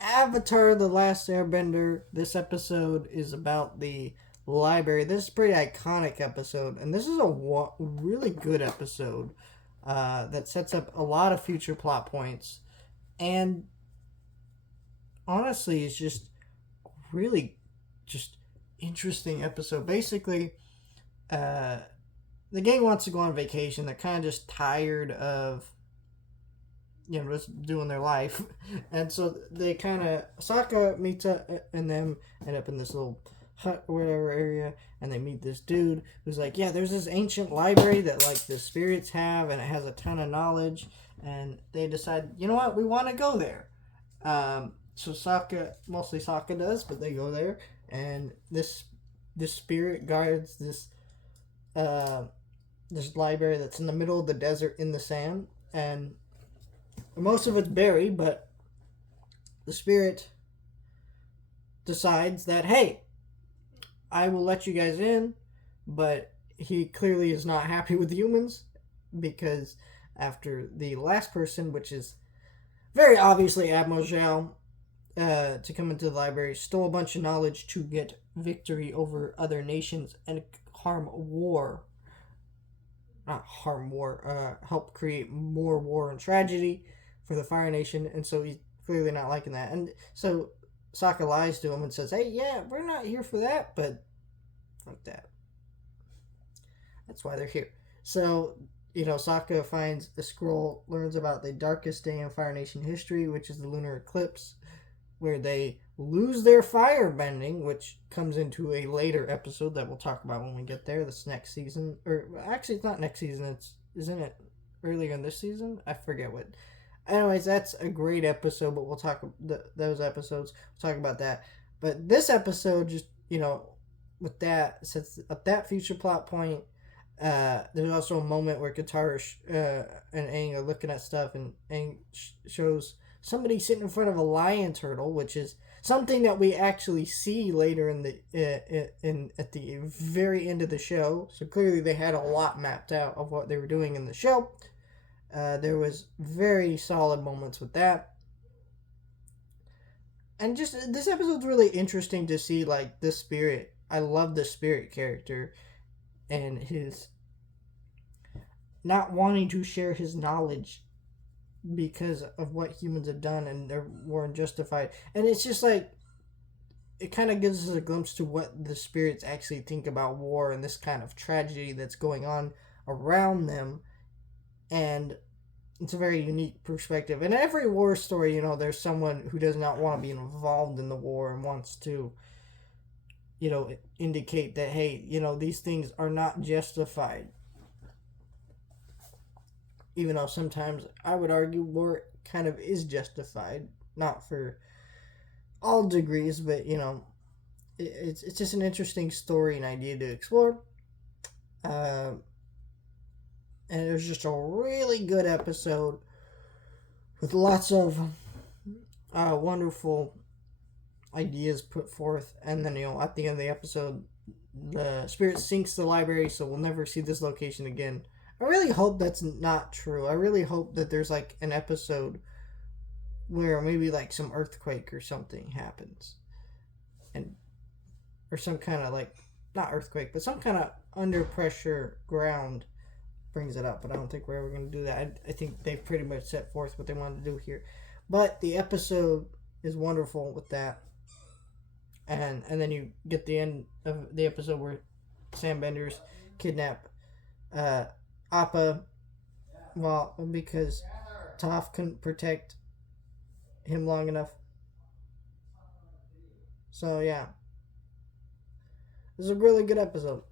Avatar: The Last Airbender. This episode is about the library. This is a pretty iconic episode, and this is a really good episode that sets up a lot of future plot points. And honestly, it's just really just interesting episode. Basically, uh, the gang wants to go on vacation. They're kind of just tired of just doing their life, and so they kind of Sokka meets up and them end up in this little hut or whatever area, and they meet this dude who's like, yeah, there's this ancient library that like the spirits have, and it has a ton of knowledge, and they decide, you know what, we want to go there. So Sokka, mostly Sokka does, but they go there, and this spirit guards uh, this library that's in the middle of the desert in the sand, and most of it's buried, but the spirit decides that, hey, I will let you guys in, but he clearly is not happy with humans because after the last person, which is very obviously Admiral Zhao, to come into the library, stole a bunch of knowledge to get victory over other nations and harm war. Not harm war, help create more war and tragedy for the Fire Nation, and so he's clearly not liking that. And so Sokka lies to him and says, hey, yeah, we're not here for that, but like that. That's why they're here. So, Sokka finds a scroll, learns about the darkest day in Fire Nation history, which is the lunar eclipse, where they lose their fire bending, which comes into a later episode that we'll talk about when we get there. This next season, or actually, it's not next season. Isn't it earlier in this season? I forget what. Anyways, that's a great episode, but we'll talk those episodes. We'll talk about that. But this episode, just with that, sets up that future plot point. There's also a moment where Katara and Aang are looking at stuff, and Aang shows somebody sitting in front of a lion turtle, which is something that we actually see later in the at the very end of the show. So clearly they had a lot mapped out of what they were doing in the show. There was very solid moments with that, and just this episode's really interesting to see like the spirit. I love the spirit character and his not wanting to share his knowledge because of what humans have done and they're more unjustified. And it's just like it kind of gives us a glimpse to what the spirits actually think about war and this kind of tragedy that's going on around them. And it's a very unique perspective. In every war story, there's someone who does not want to be involved in the war and wants to, indicate that, hey, these things are not justified. Even though sometimes I would argue war kind of is justified, not for all degrees, but it's just an interesting story and idea to explore. Uh, and it was just a really good episode with lots of wonderful ideas put forth. And then at the end of the episode, the spirit sinks the library, so we'll never see this location again. I really hope that's not true. I really hope that there's like an episode where maybe like some earthquake or something happens, and or some kind of like not earthquake, but some kind of under pressure ground brings it up. But I don't think we're ever going to do that. I think they've pretty much set forth what they wanted to do here. But the episode is wonderful with that, and then you get the end of the episode where Sam Benders kidnap Appa, well, because Toph couldn't protect him long enough. So yeah, this is a really good episode.